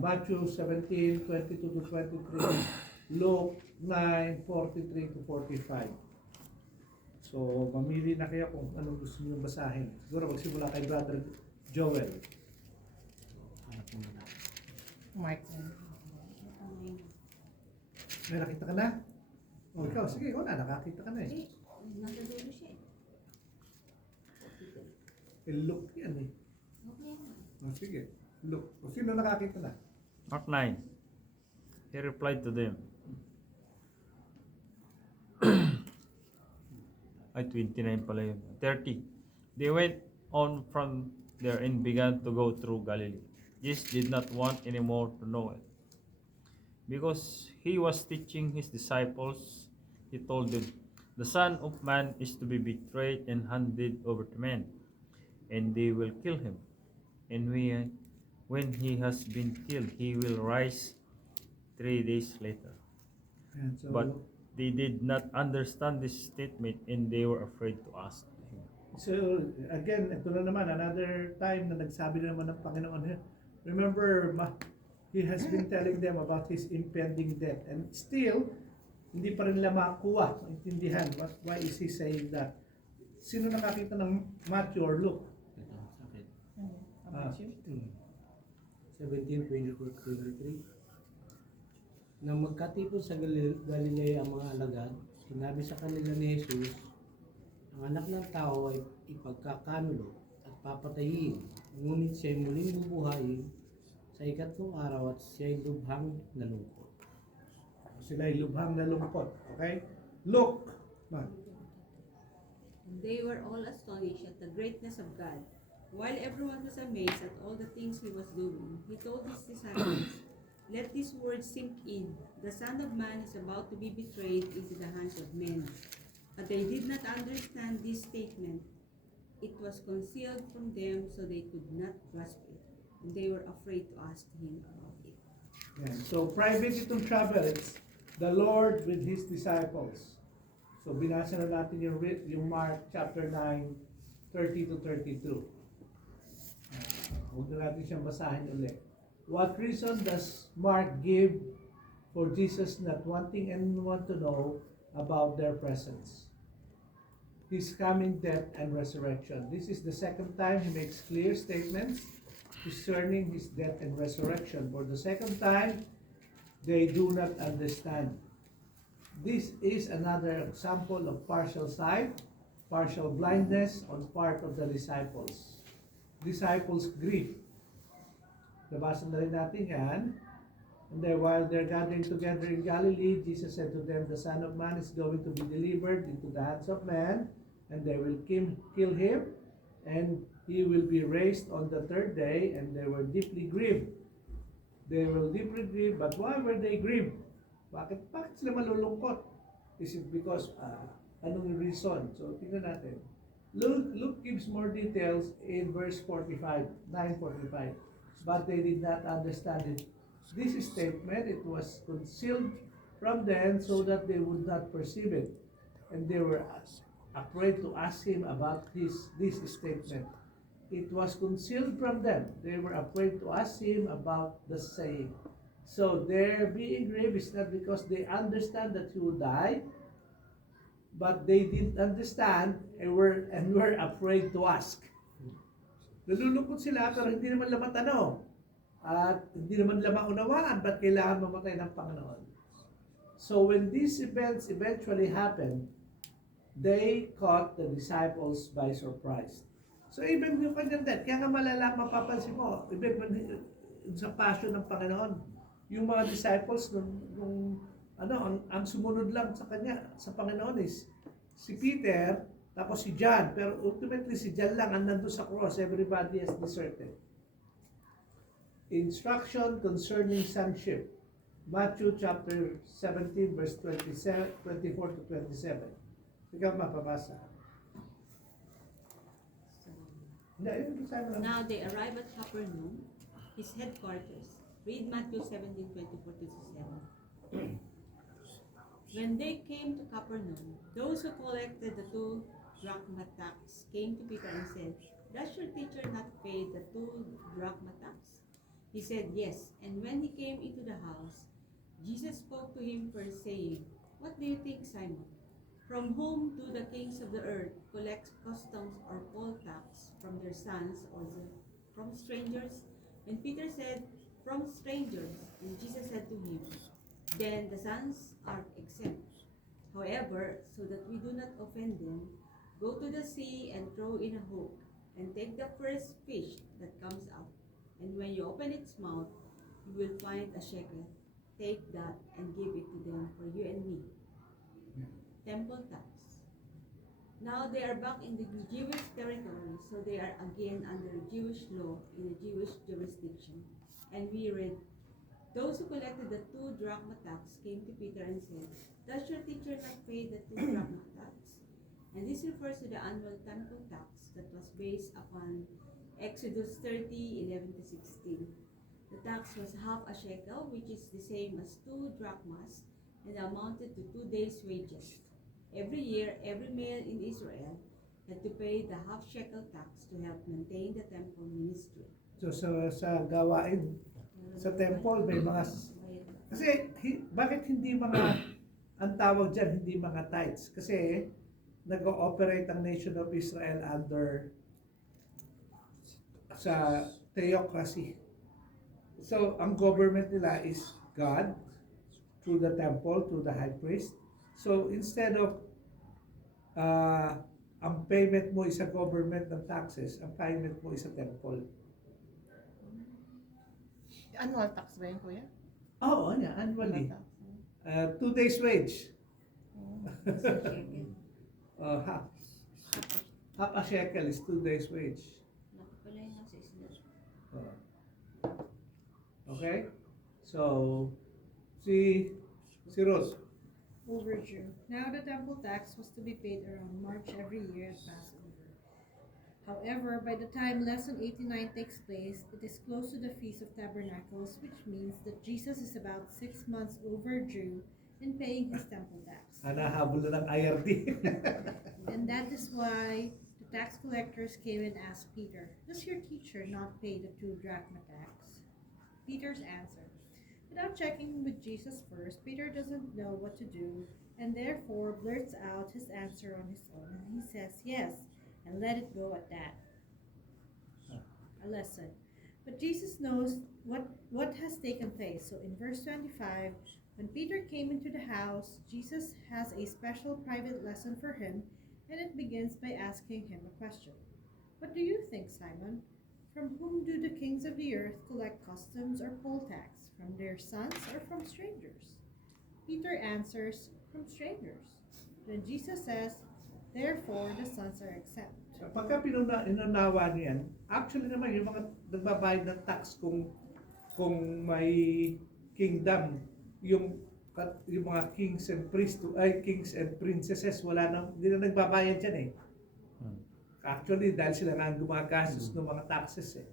Matthew 17:22 to 23, Luke 9:43 to 45. So, mamili na kayo kung anong gusto niyo basahin. Siguro magsimula kay Brother Joel. Hanap mo na. Mark. May nakita ka na? O ikaw, sige, ikaw na, nakakita ka na eh. Hindi, nasa dulo siya eh. Look yan eh. Okay na. O sige, look. O sino nakakita na? Mark 9. He replied to them. Ay, 29 pala yun. 30. They went on from there and began to go through Galilee. Jesus did not want anymore to know it. Because he was teaching his disciples, he told them, the Son of Man is to be betrayed and handed over to men, and they will kill him. And when he has been killed, he will rise 3 days later. Yan, so, But they did not understand this statement, and they were afraid to ask him. so again, ito na naman, another time na nagsabi na naman ng Panginoon. Remember, he has been telling them about his impending death. And still, hindi pa rin nila makuha, intindihan. Why is he saying that? Sino nakakita ng Matthew or Luke? Ito, sa akin. Ah, 17:24-23. Nang magkatipon sa Galilea ang mga alagad, sinabi sa kanila ni Jesus, ang anak ng tao ay ipagkakanulo at papatayin, ngunit siya'y muling bubuhayin sa ikatlong araw at siya'y lubhang nalungkot. Sila ay lubhang nalungkot. Okay? Look! Man. They were all astonished at the greatness of God. While everyone was amazed at all the things he was doing, he told his disciples, let these words sink in. The Son of Man is about to be betrayed into the hands of men. But they did not understand this statement. It was concealed from them so they could not grasp it. And they were afraid to ask him about it. Yan. So, private itong travel. It's the Lord with His disciples. So, binasa na natin yung Mark chapter 9, 30 to 32. Huwag na natin siyang basahin ulit. What reason does Mark give for Jesus not wanting anyone to know about their presence? His coming, death, and resurrection. This is the second time he makes clear statements concerning his death and resurrection. For the second time, they do not understand. This is another example of partial sight, partial blindness on part of the disciples. Disciples grief. Nabasa na rin natin yan. And then while they're gathering together in Galilee, Jesus said to them, the Son of Man is going to be delivered into the hands of men, and they will kill him, and he will be raised on the third day, and they were deeply grieved. They were deeply grieved, but why were they grieved? Bakit sila malulungkot? Is it because, anong reason? So, tingnan natin. Luke gives more details in verse 45, 9:45. But they did not understand it. This statement, it was concealed from them so that they would not perceive it. And they were afraid to ask him about this statement. It was concealed from them. They were afraid to ask him about the saying. So their being grieved is not because they understand that he will die, but they didn't understand and were afraid to ask. Nalulungkot sila pero hindi naman nila matanong. At hindi naman nila maunawaan ba't kailangan mamatay ng Panginoon. So when these events eventually happened, they caught the disciples by surprise. So even yung kanyang death, kaya nga malala, mapapansin mo, even sa passion ng Panginoon, yung mga disciples ang sumunod lang sa kanya, sa Panginoon is si Peter, tapos si John, pero ultimately si John lang ang nandun sa cross, everybody has deserted. Instruction concerning sonship. Matthew chapter 17 verse 24 to 27. Ikaw mapabasa. Now they arrive at Capernaum, his headquarters. Read Matthew 17:24 to 27. When they came to Capernaum, those who collected the 2 drachma tax came to Peter and said, does your teacher not pay the 2 drachma tax? He said, Yes. And when he came into the house, Jesus spoke to him first, saying, What do you think, Simon? From whom do the kings of the earth collect customs or poll tax? From their sons or from strangers? And Peter said, From strangers. And Jesus said to him, Then the sons are exempt. However, so that we do not offend them, go to the sea and throw in a hook, and take the first fish that comes out. And when you open its mouth, you will find a shekel. Take that and give it to them for you and me. Temple tax. Now they are back in the Jewish territory, so they are again under Jewish law in a Jewish jurisdiction. And we read, those who collected the 2 drachma tax came to Peter and said, Does your teacher not pay the 2 drachma tax? And this refers to the annual temple tax that was based upon Exodus 30:11 to 16. The tax was half a shekel, which is the same as 2 drachmas, and amounted to 2 days' wages. Every year, every male in Israel had to pay the half shekel tax to help maintain the temple ministry. So sa gawain, sa temple, may mga... Kasi bakit hindi mga, ang tawag dyan, hindi mga tithes? Kasi nag-ooperate ang nation of Israel under sa theocracy. So, ang government nila is God through the temple, through the high priest. So, instead of ang payment mo is sa government ng taxes, ang payment mo is sa temple. Annual tax ba yun, kuya? Oo, annually. Annual tax. 2 days wage. Shekel. Half. Half a shekel is 2 days wage. Laki pala yung nasa isla. Okay? So, si Rose. Overdue. Now the temple tax was to be paid around March every year at Passover. However, by the time lesson 89 takes place, it is close to the Feast of Tabernacles, which means that Jesus is about 6 months overdue in paying his temple tax. Nahabol na ng IRD. And that is why the tax collectors came and asked Peter, Does your teacher not pay the 2 drachma tax? Peter's answer. Without checking with Jesus first, Peter doesn't know what to do and therefore blurts out his answer on his own. And he says, Yes, and let it go at that. A lesson. But Jesus knows what has taken place. So in verse 25, when Peter came into the house, Jesus has a special private lesson for him, and it begins by asking him a question. What do you think, Simon? From whom do the kings of the earth collect customs or poll tax? From their sons or from strangers? Peter answers, From strangers. Then Jesus says, Therefore the sons are exempt. Pagka inunawa niyan, actually naman yung mga nagbabayad ng tax kung may kingdom, yung mga kings and princesses, hindi na nagbabayad yan eh. Actually, dahil sila nga gumagastos ng mga taxes eh.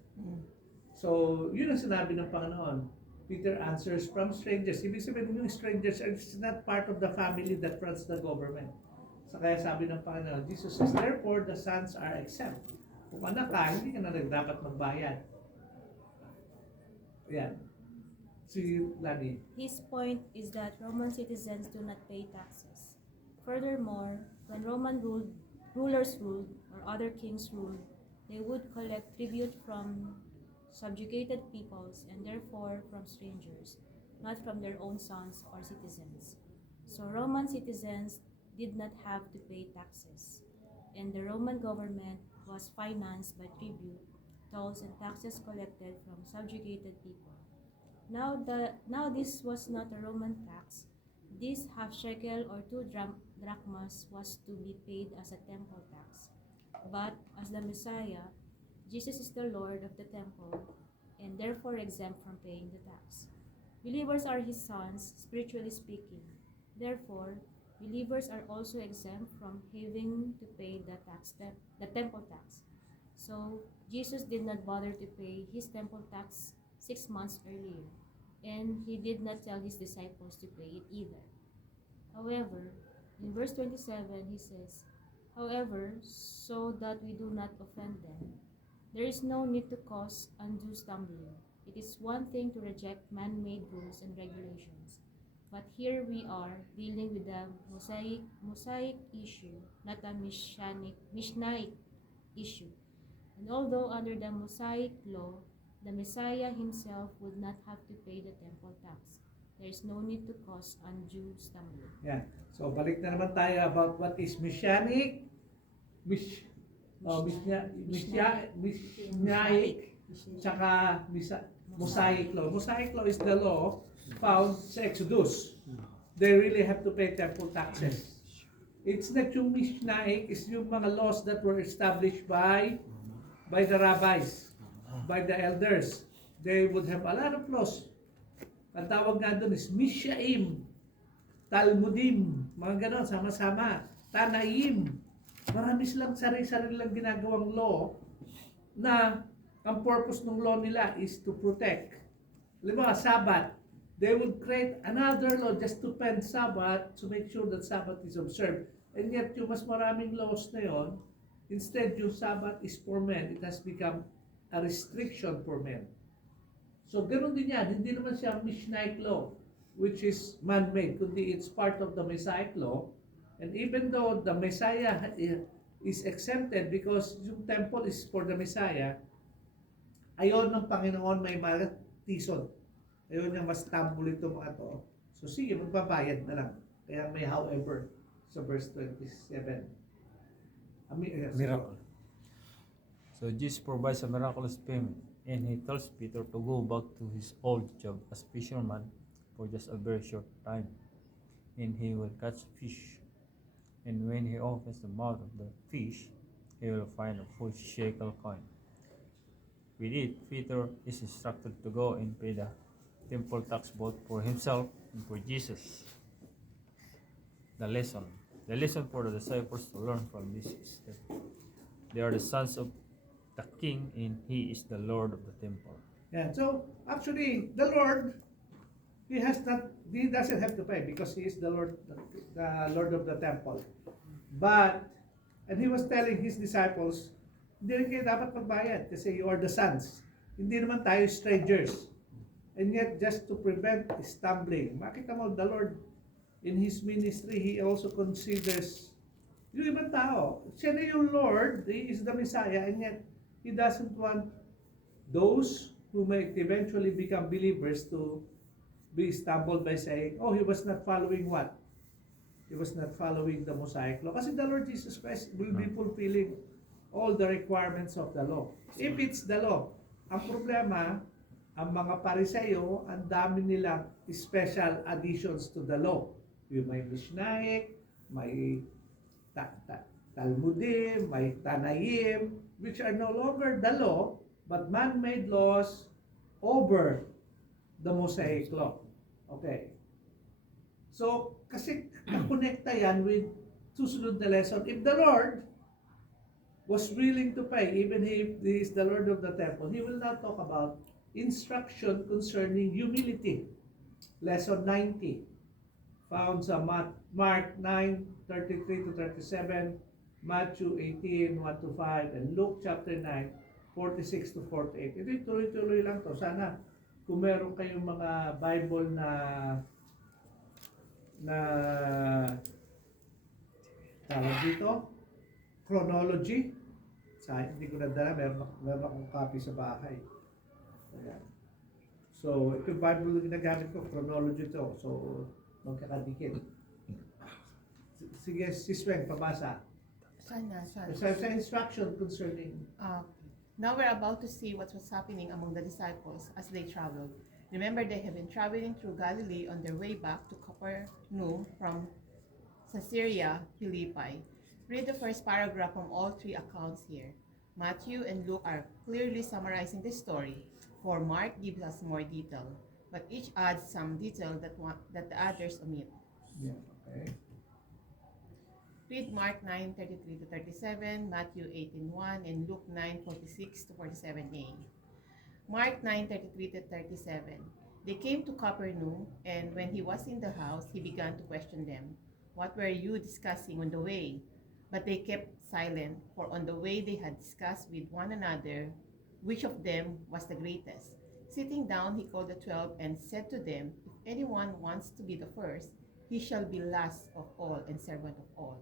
So, yun ang sinabi ng Panginoon. Peter answers, from strangers. Ibig sabihin yung strangers is not part of the family that runs the government. So, kaya sabi ng Panginoon, Jesus says, therefore, the sons are exempt. Kung anak ka, hindi ka na dapat magbayad. Yan. Si Lani. His point is that Roman citizens do not pay taxes. Furthermore, when Roman rulers ruled or other kings ruled, they would collect tribute from subjugated peoples and therefore from strangers, not from their own sons or citizens. So Roman citizens did not have to pay taxes, and the Roman government was financed by tribute, tolls, and taxes collected from subjugated people. Now this was not a Roman tax. This half shekel or 2 drachmas was to be paid as a temple tax. But as the Messiah, Jesus is the Lord of the temple and therefore exempt from paying the tax. Believers are his sons, spiritually speaking. Therefore, believers are also exempt from having to pay the temple tax. So, Jesus did not bother to pay his temple tax 6 months earlier, and he did not tell his disciples to pay it either. However, in verse 27, he says, However, so that we do not offend them, there is no need to cause undue stumbling. It is one thing to reject man-made rules and regulations, but here we are dealing with the Mosaic issue, not a Mishnaic issue. And although under the Mosaic law, the Messiah himself would not have to pay the temple tax, there is no need to cause undue stumbling. Yan. So, balik na naman tayo about what is Messianic, Messianic, tsaka Mosaic law. Mosaic law is the law found sa Exodus. They really have to pay temple taxes. It's not yung Mishnaic, it's yung mga laws that were established by the rabbis, by the elders. They would have a lot of laws. Ang tawag nga doon is Mishaim, Talmudim, mga ganon, sama-sama. Tanaim. Marami silang sarili-sarili lang ginagawang law na ang purpose ng law nila is to protect. Halimbawa, Sabbath. They would create another law just to pen Sabbath to make sure that Sabbath is observed. And yet, yung mas maraming laws na yon, instead yung Sabbath is for men, it has become a restriction for men. So, ganun din yan. Hindi naman siya Mishnaic law, which is man-made, kundi it's part of the Messiah law. And even though the Messiah is exempted because yung temple is for the Messiah, ayaw ng Panginoon may matisod. Ayaw niya mas tambol ito mga to. So sige, magbabayad na lang. Kaya may however sa verse 27. Miracle. So Jesus provides a miraculous payment, and he tells Peter to go back to his old job as fisherman for just a very short time, and he will catch fish. And when he opens the mouth of the fish, he will find a full shekel coin. With it, Peter is instructed to go and pay the temple tax both for himself and for Jesus. The lesson for the disciples to learn from this is that they are the sons of the king and he is the Lord of the temple. Yeah, so actually the Lord, he doesn't have to pay because he is the Lord of the temple. But, and he was telling his disciples, hindi rin kayo dapat magbayad kasi you are the sons. Hindi naman tayo strangers. And yet, just to prevent stumbling, makita mo, the Lord, in His ministry, He also considers yung ibang tao. Siya na yung Lord, He is the Messiah, and yet, He doesn't want those who may eventually become believers to be stumbled by saying, oh, he was not following what? He was not following the Mosaic law. Kasi the Lord Jesus Christ will be fulfilling all the requirements of the law. If it's the law. Ang problema, ang mga Pariseo, ang dami nilang special additions to the law. Yung may Mishnaic, may Talmudim, may Tanaim, which are no longer the law, but man-made laws over the Mosaic law. Okay. So, kasi kakonekta yan with susunod na lesson. If the Lord was willing to pay, even if He is the Lord of the temple, He will not talk about instruction concerning humility. Lesson 90, found sa Mark 9:33 to 37, Matthew 18:1 to 5, and Luke chapter 9:46 to 48. Ito tuloy-tuloy lang to. Sana kung meron kayong mga Bible na tawag dito, chronology. Hindi ko nadala, meron akong copy sa bahay. Ayan. So, ito yung Bible na ginagamit ko, chronology to. So, magkakadikit. Sige, si Swen, pabasa. Sana. Sa instruction concerning... Now we're about to see what was happening among the disciples as they traveled. Remember, they have been traveling through Galilee on their way back to Capernaum from Caesarea Philippi. Read the first paragraph from all three accounts here. Matthew and Luke are clearly summarizing the story, for Mark gives us more detail, but each adds some detail that the others omit. Yeah, okay. Read Mark 9:33 to 37, Matthew 18:1, and Luke 9:46 to 47a. Mark 9:33 to 37. They came to Capernaum, and when he was in the house, he began to question them. What were you discussing on the way? But they kept silent, for on the way they had discussed with one another which of them was the greatest. Sitting down, he called the 12 and said to them, "If anyone wants to be the first, he shall be last of all and servant of all."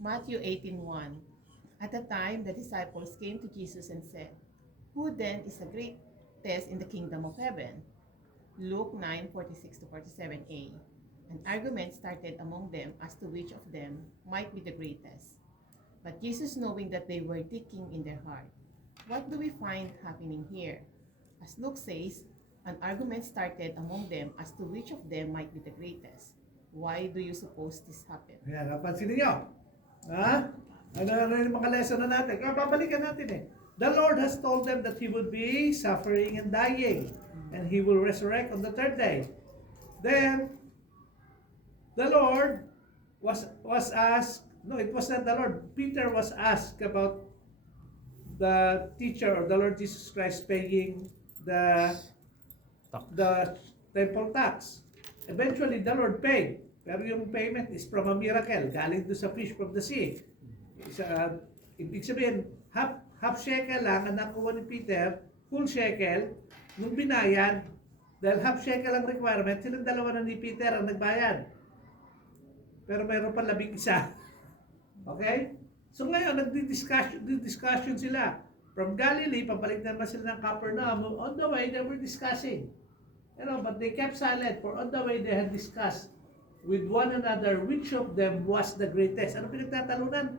Matthew 18:1. At the time, the disciples came to Jesus and said, "Who then is the greatest in the kingdom of heaven?" Luke 9:46-47a. An argument started among them as to which of them might be the greatest. But Jesus, knowing that they were thinking in their heart, what do we find happening here? As Luke says, an argument started among them as to which of them might be the greatest. Why do you suppose this happened? Ayan, napansin niyo? Ha? Ano yung mga lesson na natin? Kaya babalikan natin eh. The Lord has told them that He would be suffering and dying, and He will resurrect on the third day. Then, the Lord was asked, no, it was not the Lord. Peter was asked about the teacher or the Lord Jesus Christ paying the temple tax. Eventually, the Lord paid. Pero yung payment is from a miracle. Galing doon sa fish from the sea. Ibig sabihin, half shekel lang ang nakuha ni Peter, full shekel, nung binayad, dahil half shekel ang requirement, silang dalawa na ni Peter ang nagbayad. Pero mayroon pa 11. Okay? So ngayon, nagdi-discussion sila. From Galilee, pabalik naman sila ng Capernaum. On the way, they were discussing. But they kept silent, for on the way, they had discussed with one another which of them was the greatest. Ano pinagtatalunan?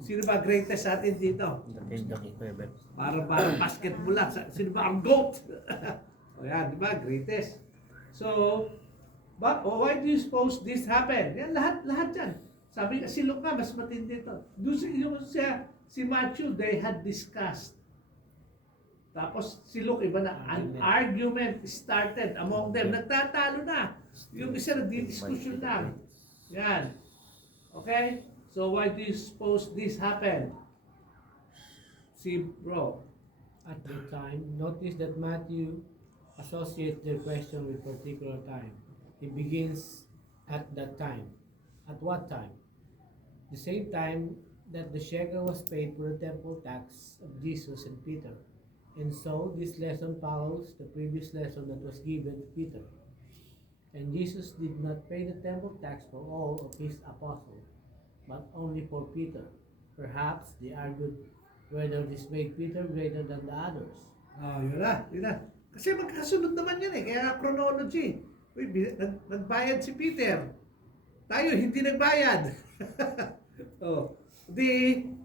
Sino ba greatest sa atin dito? The kingdom of heaven. Parang basketball lang. Sino ba ang GOAT? O yan, di ba? Greatest. So, why do you suppose this happened? Yan, lahat yan. Sabi si Luke nga, mas matindi ito. Si Matthew, they had discussed. Tapos si Luke, iba na, an argument started among them. Nagtatalo na. Yung isa nagdi-discussion lang. Yan. Okay? So why do you suppose this happened? See, bro. At the time, notice that Matthew associates their question with particular time. He begins at that time. At what time? The same time that the shekel was paid for the temple tax of Jesus and Peter. And so, this lesson follows the previous lesson that was given to Peter. And Jesus did not pay the temple tax for all of his apostles, but only for Peter. Perhaps they argued whether this made Peter greater than the others. Yun na. Kasi magkasunod naman yan eh, kaya chronology. Uy, nagbayad si Peter. Tayo, hindi nagbayad.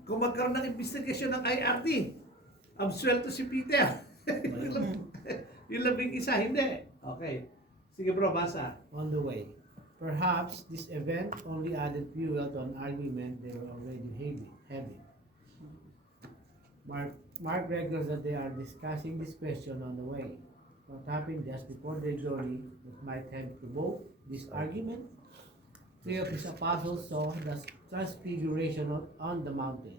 Kung magkaroon ng investigation ng IRT, absuelto si Peter. Yung 11, hindi. Okay. Sige bro, basa. On the way. Perhaps this event only added fuel to an argument they were already having. Mark records that they are discussing this question on the way. What happened just before their journey that might have provoked this argument? 3 of his apostles saw the transfiguration on the mountain.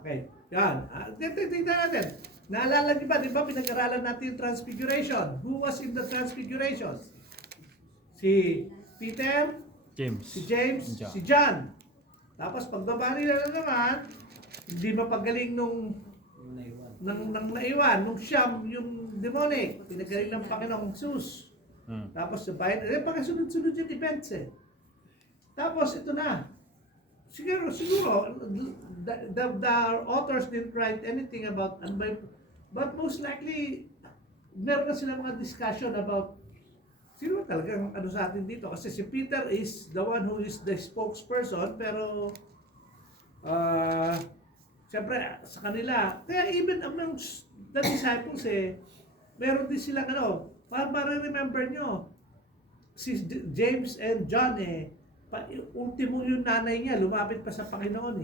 Okay. Yan. Tingnan natin. Naalala niyo ba, di ba pinag-aralan natin yung transfiguration? Who was in the transfiguration? Si Peter, James. si James, John. si John. Tapos pagbaba nila na naman, hindi mapagaling nung naiwan, nung Siyam, yung demonic, pinagaling ng Panginoong Jesus. Tapos sabahin, pagkasunod-sunod yung events eh. Tapos ito na. Siguro, the authors didn't write anything about, but most likely, meron na sila mga discussion about sino talagang ano sa atin dito. Kasi si Peter is the one who is the spokesperson, pero siyempre sa kanila, kaya even amongst the disciples meron din silang para remember nyo, si James and John ultimo yung nanay niya, lumapit pa sa Panginoon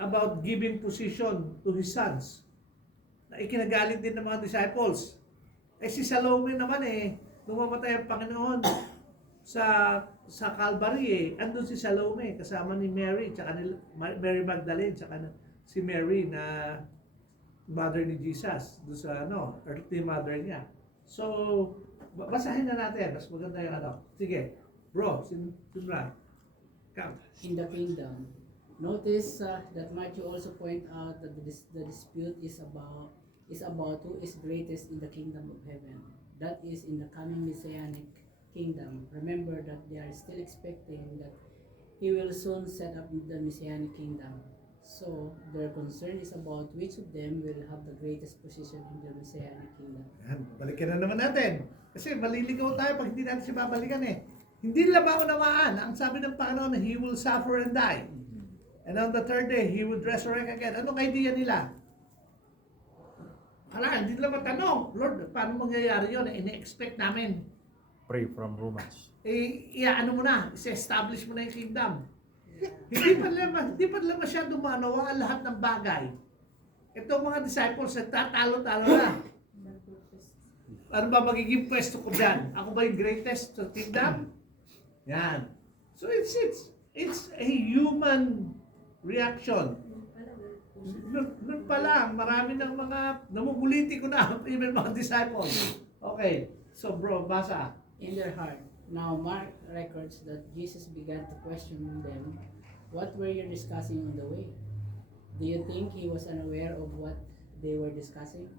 about giving position to his sons. Na ikinagalit din ng mga disciples. Si Salome naman nung mamatay ang Panginoon sa Calvary andun si Salome kasama ni Mary, tsaka ni Mary Magdalene, tsaka si Mary na mother ni Jesus, doon sa earthly mother niya. So, basahin na natin, mas maganda yung Sige, bro, sinra. Come. In the kingdom. Notice that Matthew also point out that the dispute is is about who is greatest in the kingdom of heaven. That is in the coming messianic kingdom. Remember that they are still expecting that he will soon set up the messianic kingdom. So their concern is about which of them will have the greatest position in the messianic kingdom. Yan, balikan na naman natin. Kasi maliligaw tayo pag hindi natin siya babalikan eh. Hindi nila ba unawaan? Ang sabi ng Panginoon, He will suffer and die. And on the third day, He would resurrect again. Anong idea nila? Hindi nila matanong, Lord, paano mangyayari yun? Ini-expect namin. Pray from Romans. Ano mo na, establish mo na yung kingdom. Hindi pa nila masyadong manawa ang lahat ng bagay. Itong mga disciples, nagtatalo-talo na. Ano ba magiging pwesto ko dyan? Ako ba yung greatest sa kingdom? Yan. So it's a human reaction. Noon pa lang, marami ng mga namumuliti ko na, even mga disciples. Okay, so bro, basa. In their heart. Now Mark records that Jesus began to question them. What were you discussing on the way? Do you think he was unaware of what they were discussing?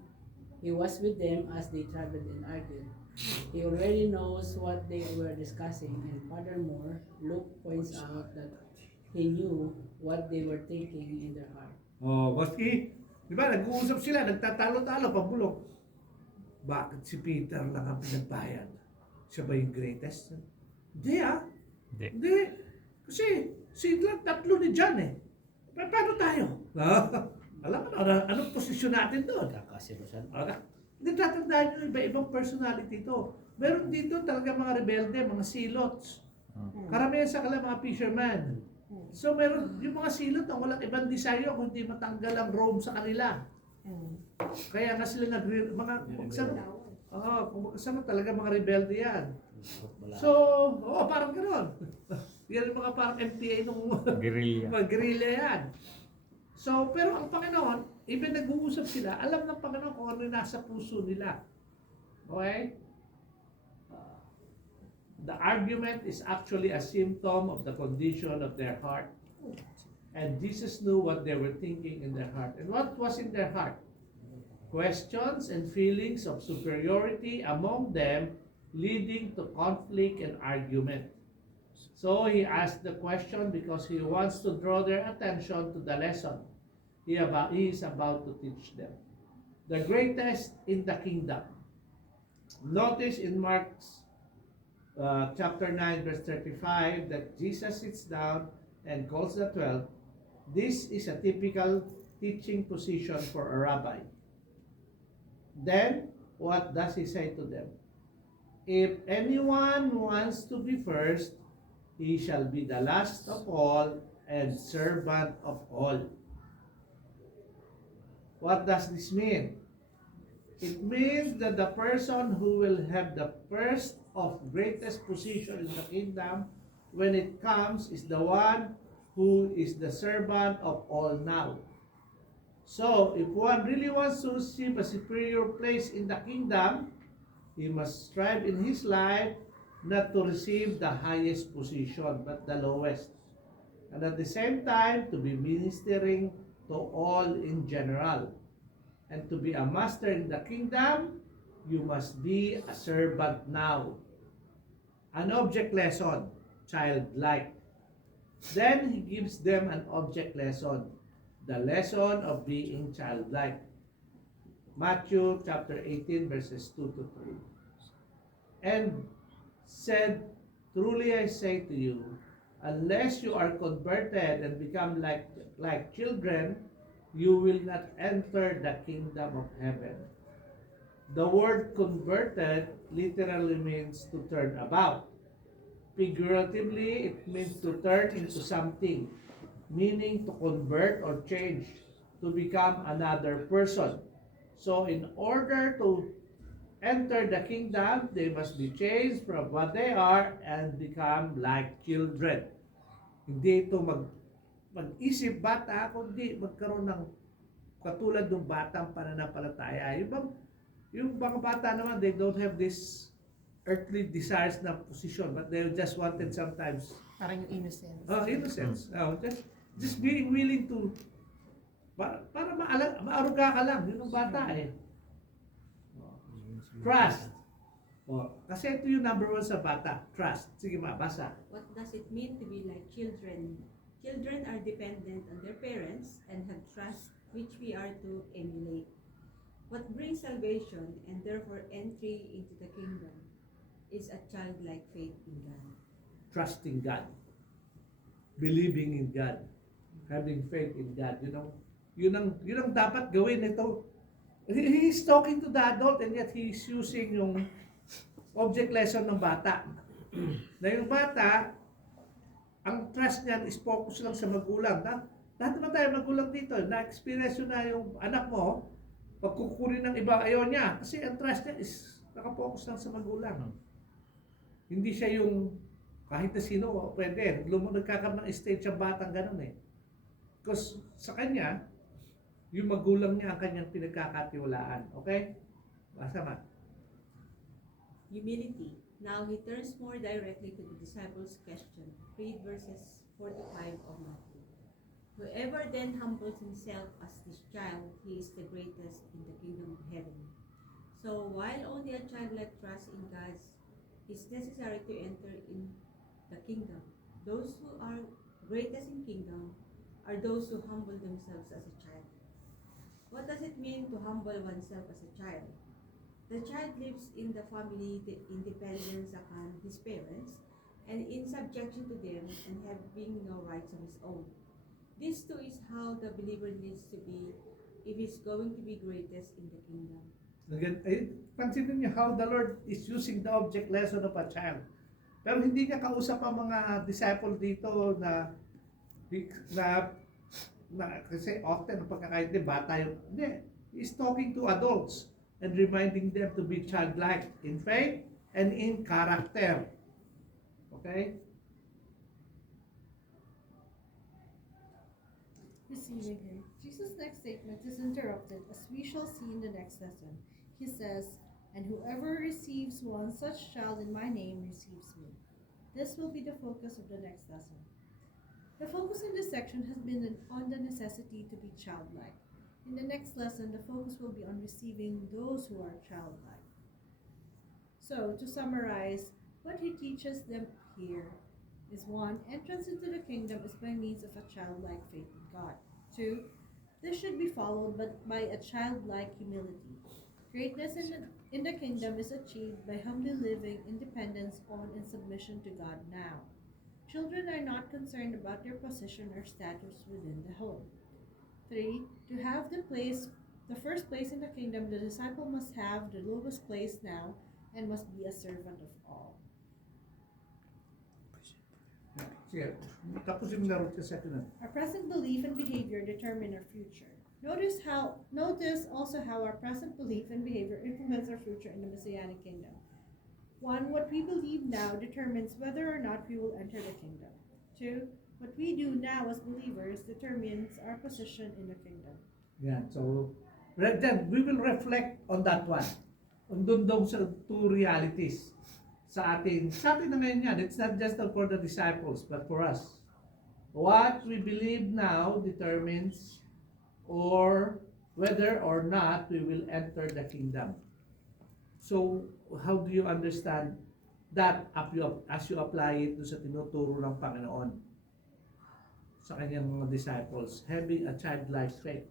He was with them as they traveled and argued. He already knows what they were discussing, and furthermore, Luke points out that he knew what they were thinking in their heart. Maski, di ba, nag-uusap sila, nagtatalo-talo, pabulong. Bakit si Peter lang ang pinagbayad? Siya ba yung greatest? Hindi Hindi. Kasi, tatlo ni John eh. Paano tayo? Alam mo na, anong posisyon natin doon? Kakasirusan. Hindi tatandaan nyo, iba-ibang personality ito. Meron dito talaga mga rebelde, mga silots. Karamihan sa kanila mga fisherman. So meron yung mga silot ang walang ibang desire kung hindi matanggal ang robe sa kanila. Kaya nga sila mga magsama talaga mga rebelde yan. So, parang gano'n. Yan yung mga parang MTA nung Guerrilla. mga guerrilla yan. So, pero ang Panginoon, even nag-uusap sila, alam ng Panginoon kung ano yung nasa puso nila. Okay? The argument is actually a symptom of the condition of their heart. And Jesus knew what they were thinking in their heart. And what was in their heart? Questions and feelings of superiority among them, leading to conflict and argument. So he asked the question because he wants to draw their attention to the lesson he is about to teach them. The greatest in the kingdom. Notice in Mark's chapter 9 verse 35 that Jesus sits down and calls the 12. This is a typical teaching position for a rabbi. Then, what does he say to them? If anyone wants to be first, he shall be the last of all and servant of all. What does this mean? It means that the person who will have the first of greatest position in the kingdom when it comes is the one who is the servant of all now. So, if one really wants to receive a superior place in the kingdom, he must strive in his life not to receive the highest position, but the lowest. And at the same time, to be ministering to all in general. And to be a master in the kingdom, you must be a servant now. An object lesson, childlike. Then he gives them an object lesson, the lesson of being childlike. Matthew chapter 18 verses 2 to 3. And said, truly I say to you, unless you are converted and become like children, you will not enter the kingdom of heaven. The word converted literally means to turn about. Figuratively, it means to turn into something, meaning to convert or change, to become another person. So in order to enter the kingdom, they must be changed from what they are and become like children. Hindi ito mag-isip bata, kundi magkaroon ng katulad ng batang pananampalataya. Yung mga bata naman, they don't have this earthly desires na position, but they just wanted sometimes Parang yung innocence. innocence. Just being willing to para maaruga ka lang, yun ang bata eh. Trust. Kasi ito yung number one sa bata. Trust. Sige basa. What does it mean to be like children? Children are dependent on their parents and have trust which we are to emulate. What brings salvation and therefore entry into the kingdom is a childlike faith in God. Trusting God. Believing in God. Having faith in God. Yun ang dapat gawin nito. He's talking to the adult and yet he's using yung object lesson ng bata. Na yung bata, ang trust niyan is focus lang sa magulang. Lahat naman tayo magulang dito. Na-experience yun na yung anak mo, pagkukunin ng iba, ayaw niya. Kasi ang trust niya is nakafocus lang sa magulang. Hindi siya yung kahit na sino, pwede. Nagkakaroon ng stage ang batang ganun eh. Because sa kanya, yung magulang niya ang kanyang pinagkakatiwalaan. Okay? Basta man. Humility. Now he turns more directly to the disciples' question. Read verses 45 of Matthew. Whoever then humbles himself as this child, he is the greatest in the kingdom of heaven. So while only a childlike trust in God is necessary to enter in the kingdom, those who are greatest in kingdom are those who humble themselves as a child. What does it mean to humble oneself as a child? The child lives in the family in dependence upon his parents and in subjection to them and having no rights of his own. This too is how the believer needs to be if he's going to be greatest in the kingdom. Again, pansinin niyo how the Lord is using the object lesson of a child. Pero hindi niya kausap ang mga disciple dito na kasi often ang pagkakaintindi, bata yung, hindi. He's talking to adults and reminding them to be childlike in faith and in character. Okay? Receiving him. Jesus' next statement is interrupted, as we shall see in the next lesson. He says, "And whoever receives one such child in my name receives me." This will be the focus of the next lesson. The focus in this section has been on the necessity to be childlike. In the next lesson, the focus will be on receiving those who are childlike. So, to summarize, what he teaches them here is 1. Entrance into the kingdom is by means of a childlike faith in God. 2. This should be followed by a childlike humility. Greatness in the kingdom is achieved by humbly living in dependence on and submission to God now. Children are not concerned about their position or status within the home. 3. To have the first place in the kingdom, the disciple must have the lowest place now and must be a servant of all. Sige, tapusin mo na rin sa second. Our present belief and behavior determine our future. Notice also how our present belief and behavior influence our future in the Messianic kingdom. 1. What we believe now determines whether or not we will enter the kingdom. 2. What we do now as believers determines our position in the kingdom. Yeah, so then we will reflect on that one. Doon sa two realities sa atin na ngayon yan. It's not just for the disciples, but for us. What we believe now determines or whether or not we will enter the kingdom. So, how do you understand that as you apply it sa tinuturo ng Panginoon sa kanyang mga disciples, having a childlike faith?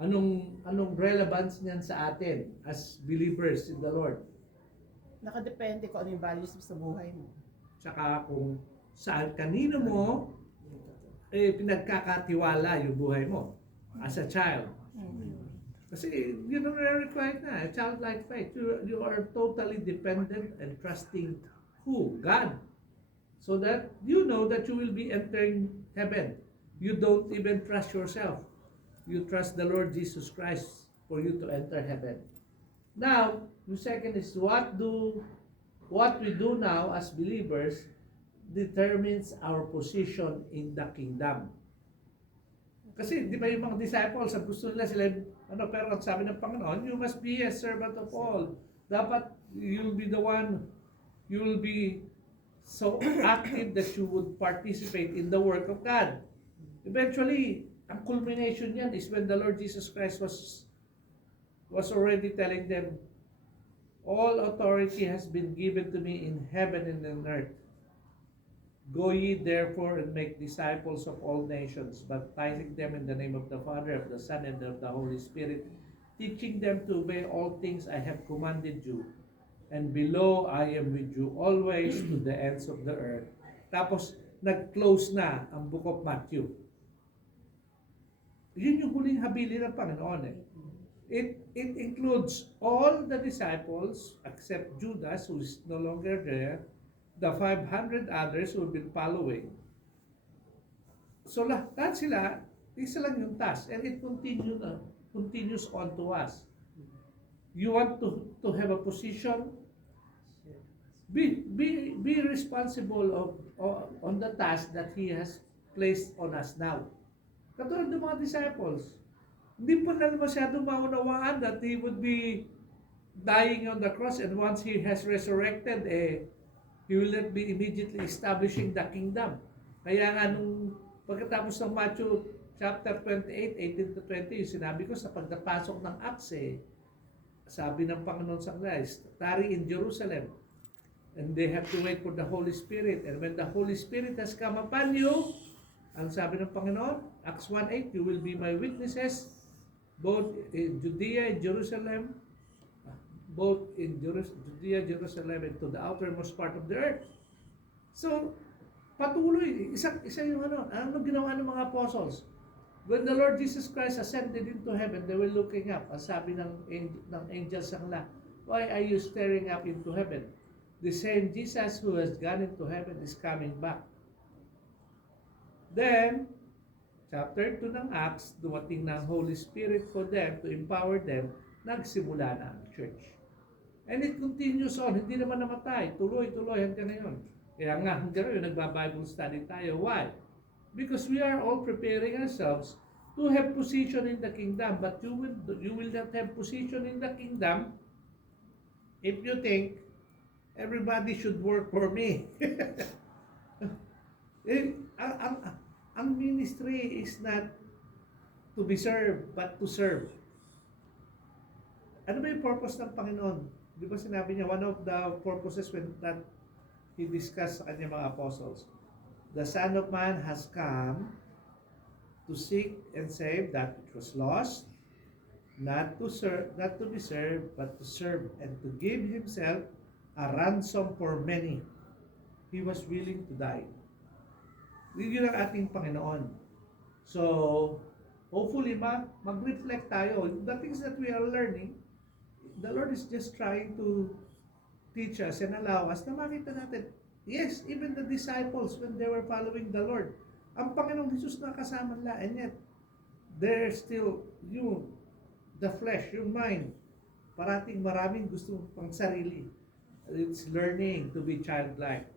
Anong relevance niyan sa atin as believers in the Lord? Nakadepende kung ano yung values mo sa buhay mo. Tsaka kung saan kanino mo pinagkakatiwala yung buhay mo as a child. Kasi yun ang required na, a childlike faith. You are totally dependent and trusting who? God. So that you know that you will be entering heaven. You don't even trust yourself. You trust the Lord Jesus Christ for you to enter heaven. Now, the second is what we do now as believers determines our position in the kingdom. Kasi di ba yung mga disciples, ang gusto nila sila, pero ang sabi ng Panginoon, you must be a servant of all. Dapat you'll be the one, you will be so active that you would participate in the work of God. Eventually, ang culmination niyan is when the Lord Jesus Christ was already telling them, all authority has been given to me in heaven and on earth. Go ye therefore and make disciples of all nations, baptizing them in the name of the Father, of the Son, and of the Holy Spirit, teaching them to obey all things I have commanded you. And below, I am with you always to the ends of the earth. Tapos, nag-close na ang Book of Matthew. Yun yung huling habilin ng Panginoon eh. It includes all the disciples except Judas, who is no longer there, the 500 others who have been following. So lahat sila, isa lang yung task, and it continues on to us. You want to have a position, be responsible on the task that He has placed on us now. Katulad ng mga disciples, hindi pa na masyadong maunawaan that He would be dying on the cross, and once He has resurrected, He will not be immediately establishing the kingdom. Kaya nga nung pagkatapos ng Matthew chapter 28, 18 to 20, yung sinabi ko sa pagdapasok ng Acts, sabi ng Panginoon sa Christ, tarry in Jerusalem, and they have to wait for the Holy Spirit. And when the Holy Spirit has come upon you, ang sabi ng Panginoon, Acts 1:8, you will be my witnesses both in Judea and Jerusalem, Jerusalem, and to the outermost part of the earth. So, patuloy. Isa yung ano ginawa ng mga apostles? When the Lord Jesus Christ ascended into heaven, they were looking up. Ang sabi ng angels sa kanila, why are you staring up into heaven? The same Jesus who has gone into heaven is coming back. Then, chapter 2 ng Acts, dumating na ang Holy Spirit for them to empower them, nagsimula na ang church. And it continues on, hindi naman namatay, tuloy-tuloy hanggang ngayon. Kaya nga hanggang ngayon, nagba-Bible study tayo. Why? Because we are all preparing ourselves to have position in the kingdom. But you will not have position in the kingdom if you think everybody should work for me. Ang ministry is not to be served, but to serve. Ano ba yung purpose ng Panginoon? Di ba sinabi niya, one of the purposes when that He discussed sa kanyang mga apostles, the Son of Man has come to seek and save that which was lost, not to be served, but to serve, and to give Himself a ransom for many. He was willing to die. Yun ang ating Panginoon. So, hopefully, mag-reflect tayo. The things that we are learning, the Lord is just trying to teach us and allow us na makita natin, yes, even the disciples, when they were following the Lord, ang Panginoong Jesus nakasama nila, and yet, they're still, the flesh, yung mind, parating maraming gusto pang sarili. It's learning to be childlike,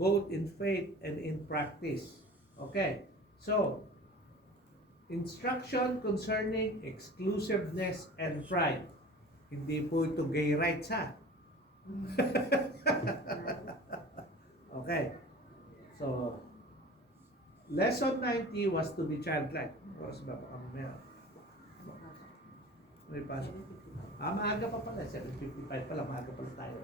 both in faith and in practice. Okay, so, instruction concerning exclusiveness and pride. Hindi po ito gay rights, ha? Okay. So, lesson 90 was to be childlike. May pasok. Maaga pa pala. 7:55 pala. Maaga pala tayo.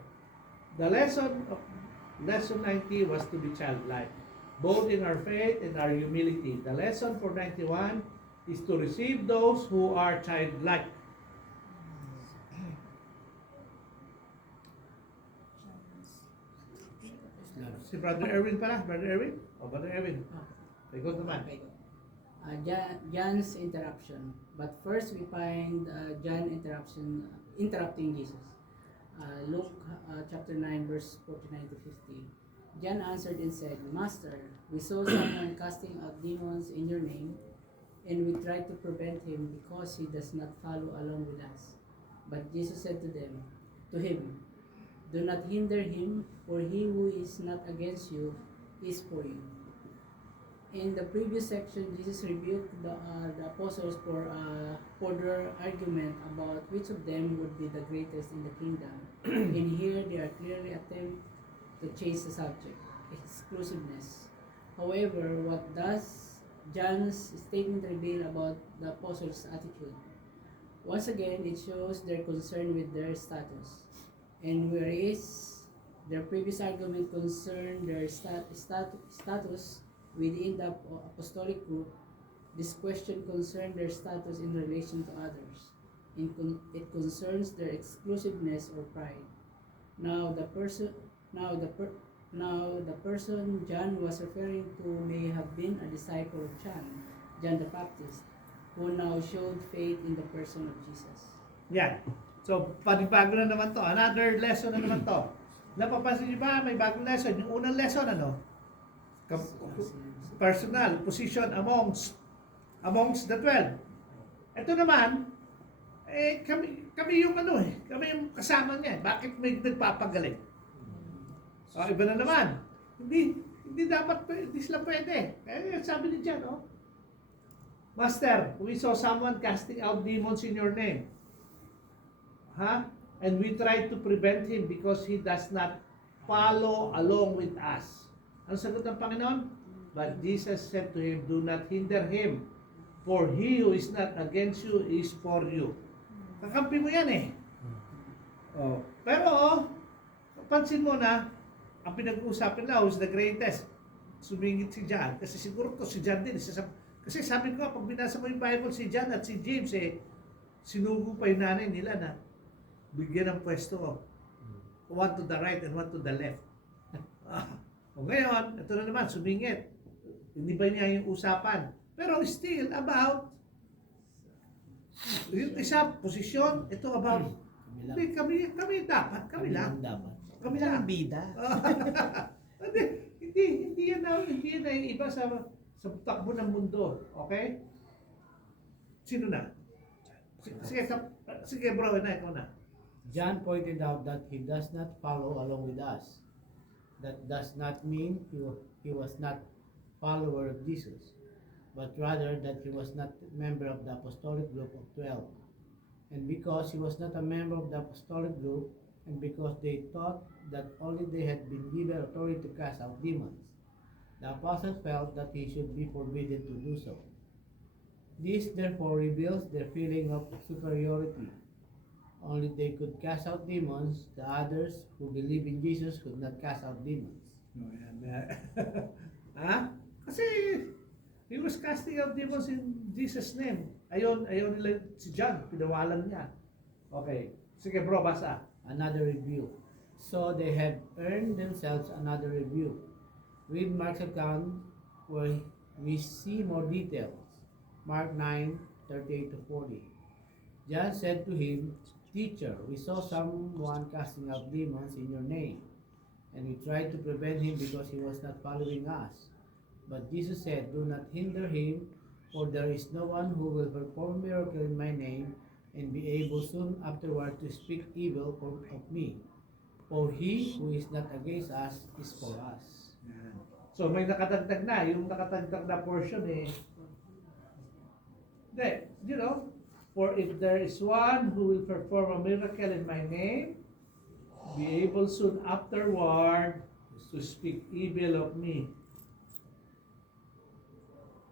The lesson 90 was to be childlike, both in our faith and our humility. The lesson for 91 is to receive those who are childlike. Si Brother Erwin pala. Brother Erwin? Brother Erwin. Ikaw naman. John's interruption. But first we find John interrupting Jesus. Luke chapter 9 verse 49 to 50. John answered and said, Master, we saw someone casting out demons in your name, and we tried to prevent him because he does not follow along with us. But Jesus said to him, do not hinder him, for he who is not against you is for you. In the previous section, Jesus rebuked the apostles for their argument about which of them would be the greatest in the kingdom. And here they are clearly attempt to change the subject, exclusiveness. However, what does John's statement reveal about the apostles' attitude. Once again, it shows their concern with their status. And whereas their previous argument concerned their status within the apostolic group, this question concerned their status in relation to others. It concerns their exclusiveness or pride. Now the person John was referring to may have been a disciple of John the Baptist, who now showed faith in the person of Jesus. Yan. So, panibago na naman to. Another lesson na naman to. Napapansin niyo ba, may bagong lesson. Yung unang lesson, ano? Personal, position amongst the 12. Ito naman, kami yung kami yung kasama niya. Bakit may nagpapagaling? Iba na naman. Hindi dapat, hindi sila pwede. Kaya sabi ni John, Master, we saw someone casting out demons in your name. And we tried to prevent him because he does not follow along with us. Ano sagot ng Panginoon? But Jesus said to him, do not hinder him, for he who is not against you is for you. Kakampi mo yan eh. Pero, pansin mo na, ang pinag-uusapan na, who's the greatest? Sumingit si John. Kasi siguro to si John din. Kasi sabi ko, pag binasa mo yung Bible, si John at si James, sinugo pa yung nanay nila na bigyan ng pwesto. One to the right and one to the left. Ngayon, ito na naman, sumingit. Hindi ba niya yung usapan? Pero still about yung isa, posisyon, ito about hindi, kami dapat, kami lang. Kami lang. Bida. Hindi yan na yung iba sa takbo ng mundo. Okay? Sino na? Sige bro, ikaw na. John pointed out that he does not follow along with us. That does not mean he was not follower of Jesus, but rather that he was not a member of the apostolic group of 12. And because he was not a member of the apostolic group, and because they thought that only they had been given authority to cast out demons, the apostles felt that he should be forbidden to do so. This therefore reveals their feeling of superiority. Only they could cast out demons, the others who believe in Jesus could not cast out demons. Kasi he was casting out demons in Jesus' name. Ayaw nila si John, pinawalan niya. Okay. Sige bro, basa. Another review. So they have earned themselves another review. Read Mark's account where we see more details. Mark 9:38 to 40. John said to him, Teacher, we saw someone casting out demons in your name, and we tried to prevent him because he was not following us. But Jesus said, do not hinder him, for there is no one who will perform miracle in my name and be able soon afterward to speak evil of me. For he who is not against us is for us. So may nakadagdag na, yung nakadagdag na portion for if there is one who will perform a miracle in my name, be able soon afterward to speak evil of me.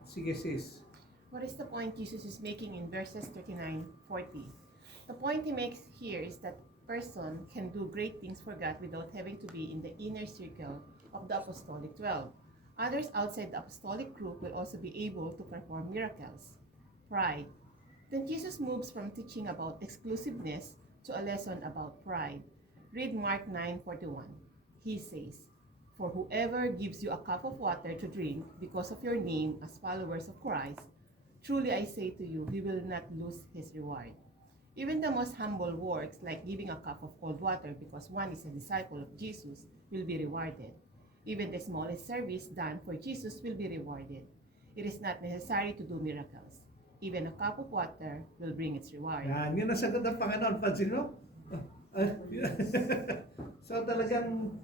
Sige sis. What is the point Jesus is making in verses 39-40? The point he makes here is that person can do great things for God without having to be in the inner circle of the apostolic 12. Others outside the apostolic group will also be able to perform miracles. Pride. Then Jesus moves from teaching about exclusiveness to a lesson about pride. Read Mark 9:41. He says, For whoever gives you a cup of water to drink because of your name as followers of Christ, truly I say to you, he will not lose his reward. Even the most humble works, like giving a cup of cold water because one is a disciple of Jesus, will be rewarded. Even the smallest service done for Jesus will be rewarded. It is not necessary to do miracles. Even a cup of water will bring its reward. Yan, yun ang sagot ng Panginoon. Pansin mo? So talagang,